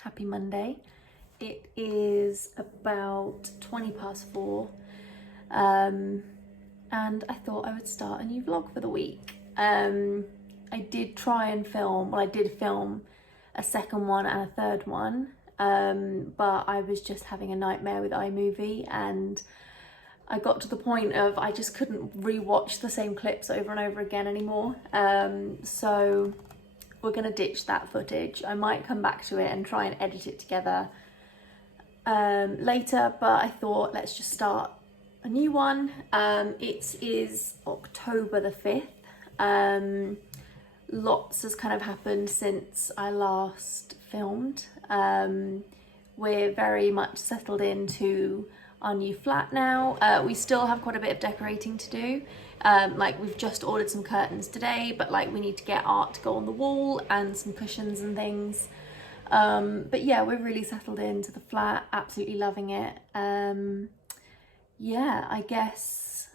Happy Monday. It is about 4:20 and I thought I would start a new vlog for the week. I did try and film, well I did film a second one and a third one, but I was just having a nightmare with iMovie and I got to the point of I just couldn't re-watch the same clips over and over again anymore. So we're gonna ditch that footage. I might come back to it and try and edit it together later, but I thought let's just start a new one. It is October the 5th. Lots has kind of happened since I last filmed. We're very much settled into our new flat now. We still have quite a bit of decorating to do. Like we've just ordered some curtains today, but like we need to get art to go on the wall and some cushions and things. But yeah, we're really settled into the flat, absolutely loving it. Yeah, I guess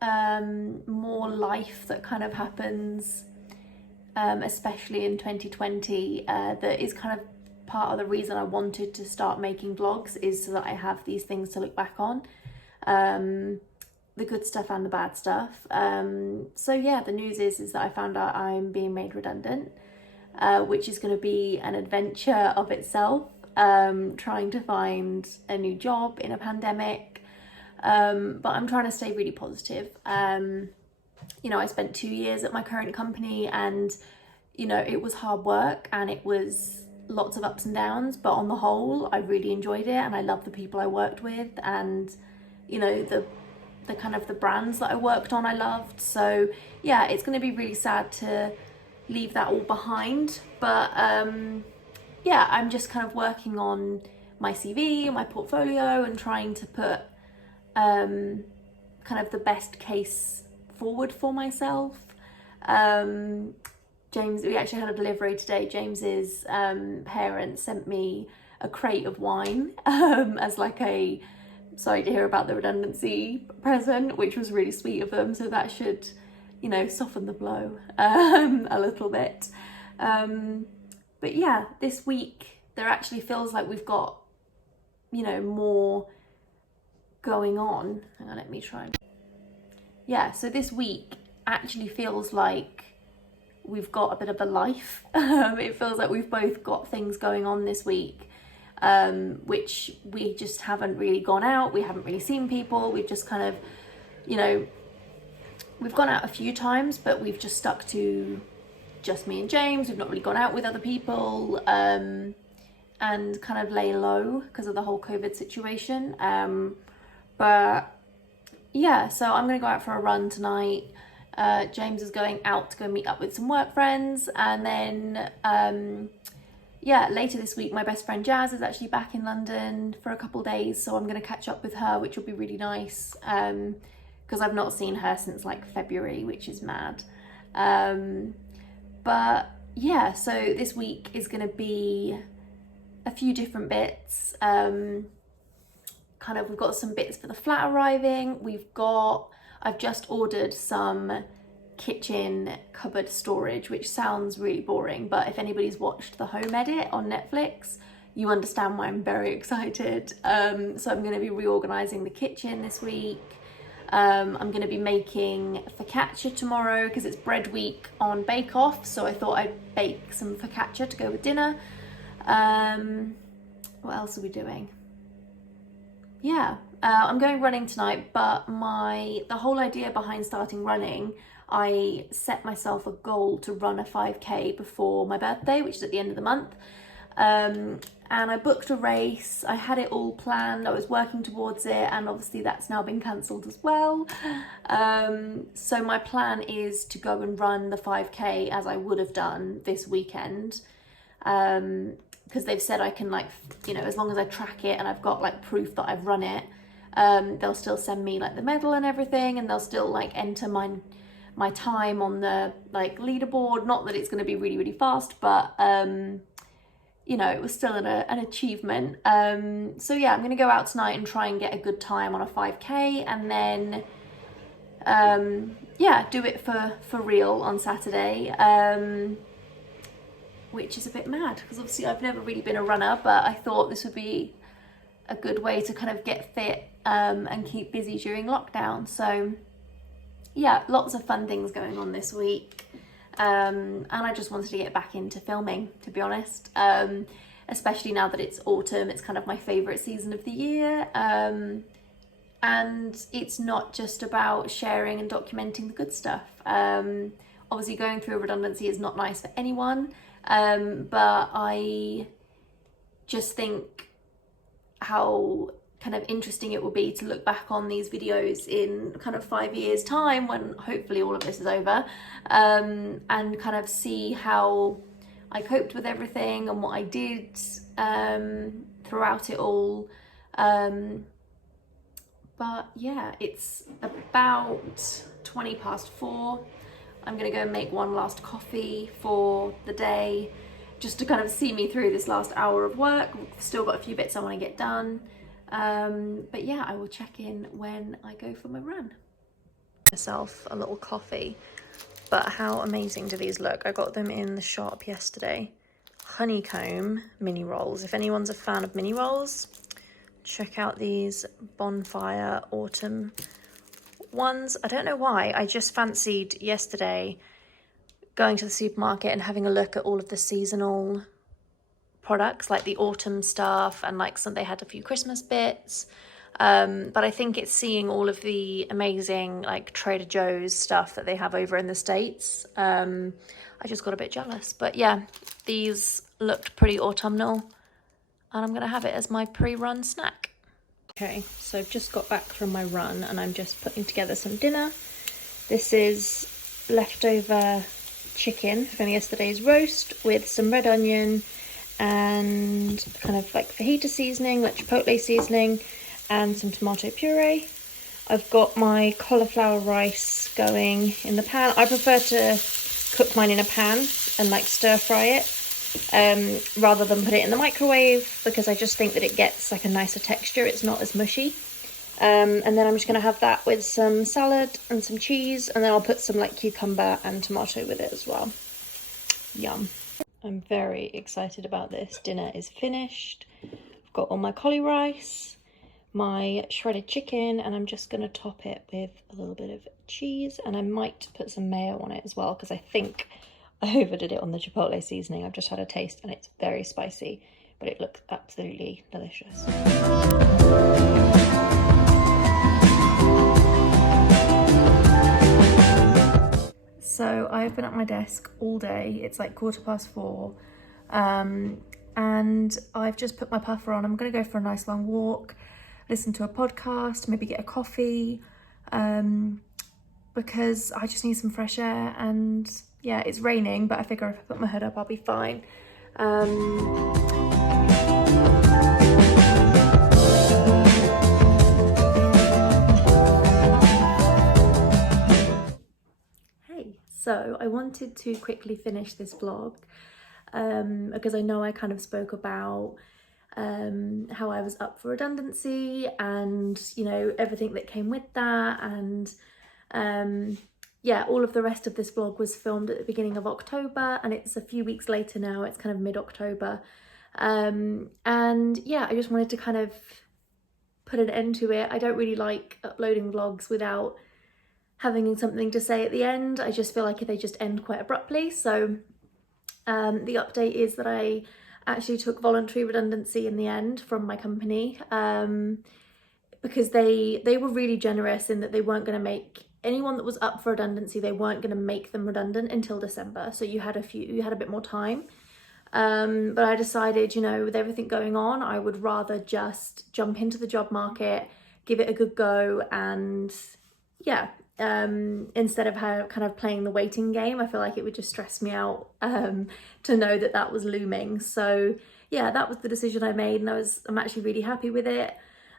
more life that kind of happens, especially in 2020, that is kind of part of the reason I wanted to start making vlogs, is so that I have these things to look back on, the good stuff and the bad stuff. So yeah, the news is that I found out I'm being made redundant, which is going to be an adventure of itself, trying to find a new job in a pandemic, but I'm trying to stay really positive. You know, I spent 2 years at my current company and, you know, it was hard work and it was lots of ups and downs, but on the whole I really enjoyed it and I love the people I worked with, and you know, the kind of the brands that I worked on I loved. So yeah, it's going to be really sad to leave that all behind, but yeah, I'm just kind of working on my CV and my portfolio and trying to put kind of the best case forward for myself. James, we actually had a delivery today. James's parents sent me a crate of wine as like a sorry to hear about the redundancy present, which was really sweet of them. So that should, you know, soften the blow a little bit. But yeah, this week there actually feels like we've got, you know, more going on. Hang on, let me try. Yeah, so this week actually feels like we've got a bit of a life. It feels like we've both got things going on this week, which we just haven't really gone out, we haven't really seen people, we've just kind of, you know, we've gone out a few times, but we've just stuck to just me and James. We've not really gone out with other people, and kind of lay low because of the whole COVID situation. But yeah, so I'm gonna go out for a run tonight. James is going out to go meet up with some work friends, and then yeah, later this week my best friend Jazz is actually back in London for a couple days, so I'm going to catch up with her, which will be really nice, because I've not seen her since like February, which is mad. But yeah, so this week is going to be a few different bits. Kind of, we've got some bits for the flat arriving. I've just ordered some kitchen cupboard storage, which sounds really boring, but if anybody's watched The Home Edit on Netflix, you understand why I'm very excited. So I'm going to be reorganizing the kitchen this week. I'm going to be making focaccia tomorrow because it's bread week on Bake Off, so I thought I'd bake some focaccia to go with dinner. What else are we doing? Yeah, I'm going running tonight, but the whole idea behind starting running, I set myself a goal to run a 5k before my birthday, which is at the end of the month. And I booked a race, I had it all planned, I was working towards it, and obviously that's now been cancelled as well. So my plan is to go and run the 5k as I would have done this weekend. because they've said I can, like, you know, as long as I track it and I've got like proof that I've run it, they'll still send me like the medal and everything, and they'll still like enter my time on the like leaderboard. Not that it's going to be really, really fast, but you know, it was still an achievement. So yeah, I'm going to go out tonight and try and get a good time on a 5K, and then yeah, do it for real on Saturday, which is a bit mad because obviously I've never really been a runner, but I thought this would be a good way to kind of get fit and keep busy during lockdown. So yeah, lots of fun things going on this week. And I just wanted to get back into filming, to be honest, especially now that it's autumn. It's kind of my favourite season of the year, and it's not just about sharing and documenting the good stuff. Obviously going through a redundancy is not nice for anyone, but I just think how kind of interesting it will be to look back on these videos in kind of 5 years time, when hopefully all of this is over, and kind of see how I coped with everything and what I did throughout it all. But yeah, it's about 4:20. I'm gonna go and make one last coffee for the day, just to kind of see me through this last hour of work. Still got a few bits I want to get done. But yeah, I will check in when I go for my run. Myself a little coffee, but how amazing do these look? I got them in the shop yesterday. Honeycomb mini rolls. If anyone's a fan of mini rolls, check out these bonfire autumn ones. I don't know why, I just fancied yesterday going to the supermarket and having a look at all of the seasonal products, like the autumn stuff, and like they had a few Christmas bits, but I think it's seeing all of the amazing like Trader Joe's stuff that they have over in the States. I just got a bit jealous, but yeah, these looked pretty autumnal, and I'm gonna have it as my pre-run snack. Okay, so I've just got back from my run and I'm just putting together some dinner. This is leftover chicken from yesterday's roast with some red onion and kind of like fajita seasoning, like chipotle seasoning, and some tomato puree. I've got my cauliflower rice going in the pan. I prefer to cook mine in a pan and like stir fry it, rather than put it in the microwave, because I just think that it gets like a nicer texture. It's not as mushy. And then I'm just going to have that with some salad and some cheese, and then I'll put some like cucumber and tomato with it as well. Yum. I'm very excited about this. Dinner is finished. I've got all my cauli rice, my shredded chicken, and I'm just going to top it with a little bit of cheese, and I might put some mayo on it as well, because I think I overdid it on the chipotle seasoning. I've just had a taste and it's very spicy, but it looks absolutely delicious. So I've been at my desk all day. It's like 4:15, and I've just put my puffer on. I'm gonna go for a nice long walk, listen to a podcast, maybe get a coffee, because I just need some fresh air. And yeah, it's raining, but I figure if I put my hood up, I'll be fine. So I wanted to quickly finish this vlog, because I know I kind of spoke about how I was up for redundancy and, you know, everything that came with that. And yeah, all of the rest of this vlog was filmed at the beginning of October, and it's a few weeks later now. It's kind of mid-October. And yeah, I just wanted to kind of put an end to it. I don't really like uploading vlogs without having something to say at the end. I just feel like they just end quite abruptly. So the update is that I actually took voluntary redundancy in the end from my company, because they were really generous in that they weren't going to make anyone that was up for redundancy, they weren't going to make them redundant until December. So you had a bit more time. But I decided, you know, with everything going on, I would rather just jump into the job market, give it a good go, and yeah, instead of kind of playing the waiting game. I feel like it would just stress me out to know that was looming. So yeah, that was the decision I made, and I'm actually really happy with it.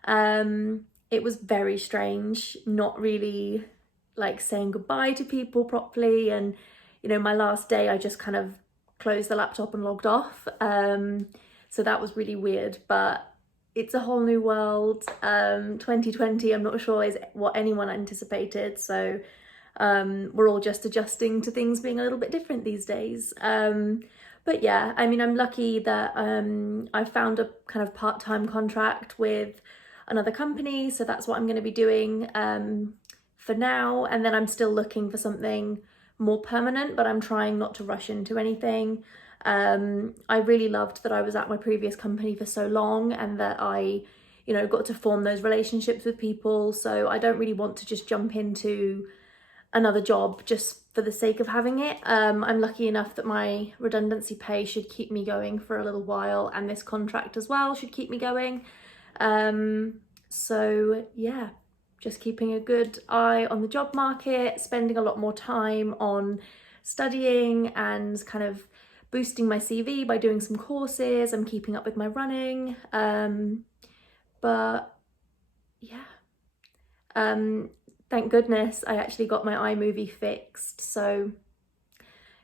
It was very strange, not really like saying goodbye to people properly, and you know, my last day I just kind of closed the laptop and logged off. So that was really weird, but it's a whole new world. 2020, I'm not sure is what anyone anticipated, so we're all just adjusting to things being a little bit different these days. But yeah, I mean, I'm lucky that I found a kind of part-time contract with another company, so that's what I'm going to be doing for now, and then I'm still looking for something more permanent, but I'm trying not to rush into anything. I really loved that I was at my previous company for so long, and that I, you know, got to form those relationships with people, so I don't really want to just jump into another job just for the sake of having it. I'm lucky enough that my redundancy pay should keep me going for a little while, and this contract as well should keep me going. So yeah, just keeping a good eye on the job market, spending a lot more time on studying and kind of boosting my CV by doing some courses. I'm keeping up with my running. But yeah. Thank goodness I actually got my iMovie fixed, so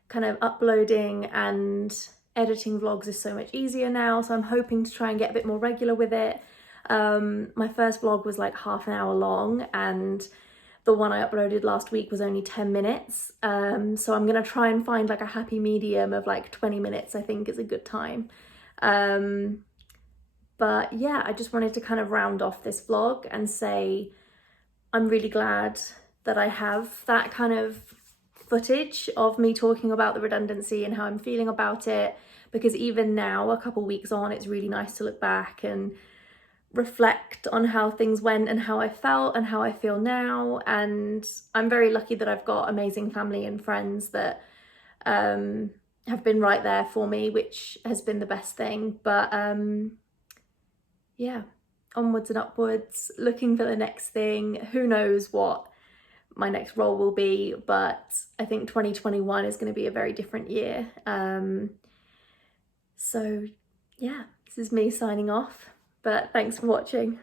kind of uploading and editing vlogs is so much easier now, so I'm hoping to try and get a bit more regular with it. My first vlog was like half an hour long, and the one I uploaded last week was only 10 minutes, so I'm gonna try and find like a happy medium of like 20 minutes, I think is a good time. But yeah, I just wanted to kind of round off this vlog and say I'm really glad that I have that kind of footage of me talking about the redundancy and how I'm feeling about it, because even now, a couple weeks on, it's really nice to look back and reflect on how things went and how I felt and how I feel now. And I'm very lucky that I've got amazing family and friends that have been right there for me, which has been the best thing. But yeah, onwards and upwards, looking for the next thing. Who knows what my next role will be, but I think 2021 is going to be a very different year. So yeah, this is me signing off, but thanks for watching.